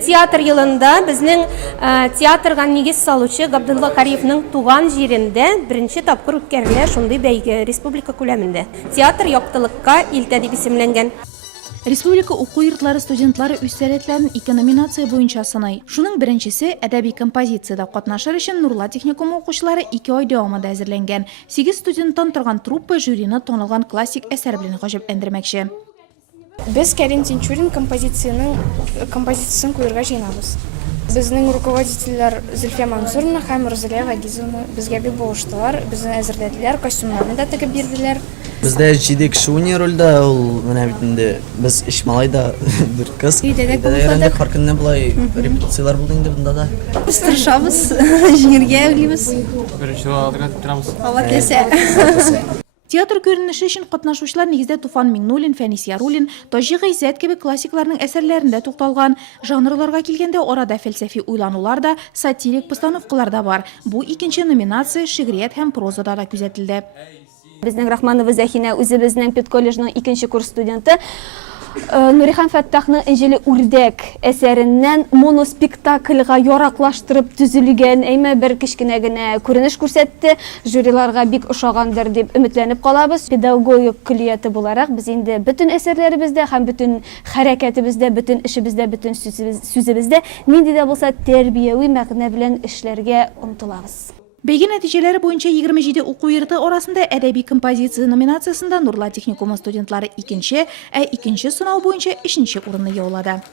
Театр йылында безнең театрга нигез салучы Габдулла Кариевның туган җирендә беренче тапкыр үткәрелә шундый бәйге республика күләмендә. Театр яктылыкка илтә дип исемләнгән. Республика уку йортлары студентлары үз сәләтләрен 2 номинация буенча сынай. Шуның беренчесе әдәби композициядә катнашыр өчен Нурла техникум укучылары 2 ай дәвамында әзерләнгән. 8 студенттан торган труппа жюрины танылган классик әсәр белән гаҗәпләндермәкче. Без Кәрим Тинчурин композициясын күрергә җыенабыз. Безнең руководительләр Зөлфия Мансурова һәм Розалия Вагизовна безгә бик булыштылар. Безне әзерләделәр, костюмнарны да тегеп бирделәр. Бездә 7 кеше уйный рольдә, ул менә бит инде без 3 малай да бер кыз. Инде һәркөнне булай репетициялар булды инде бунда да. Без тырышабыз, җиңәргә уйлыйбыз. Беренче алырга торабыз. Алла теләсә. Театр күренеше өчен катнашучылар нигездә Туфан Миңнуллин, Фәнис Яруллин, Таҗи Гыйззәт кебек классикларның әсәрләрендә тукталган. Жанрларга килгәндә арада фәлсәфи уйланулар да, сатирик постановкалар да бар. Бу икенче номинация шигърият һәм прозада да күзәтелде. Безнең Рахманова Зәхинә үзебезнең педколледжның 2нче курс студенты Нурихан Фәттахның Инҗиле үрдәк әсәреннән моноспектакльгә яраклаштырып төзелгән әймә бер кечкенә генә күренеш күрсәтте. Жюриларга бик ошагандыр дип өметләнеп калабыз. Педагогик көллияте буларак без инде бөтен әсәрләребездә һәм бөтен хәрәкәтебездә, бөтен эшебездә, бөтен сүзебездә нинди дә булса тәрбияви мәгънә белән эшләргә омтылабыз. Бәйге нәтиҗәләре буенча 27 уку йорты арасында әдәби композиция номинациясында Нурла техникумы студентлары 2нче, ә 2нче сынау буенча 3нче урынны яулады.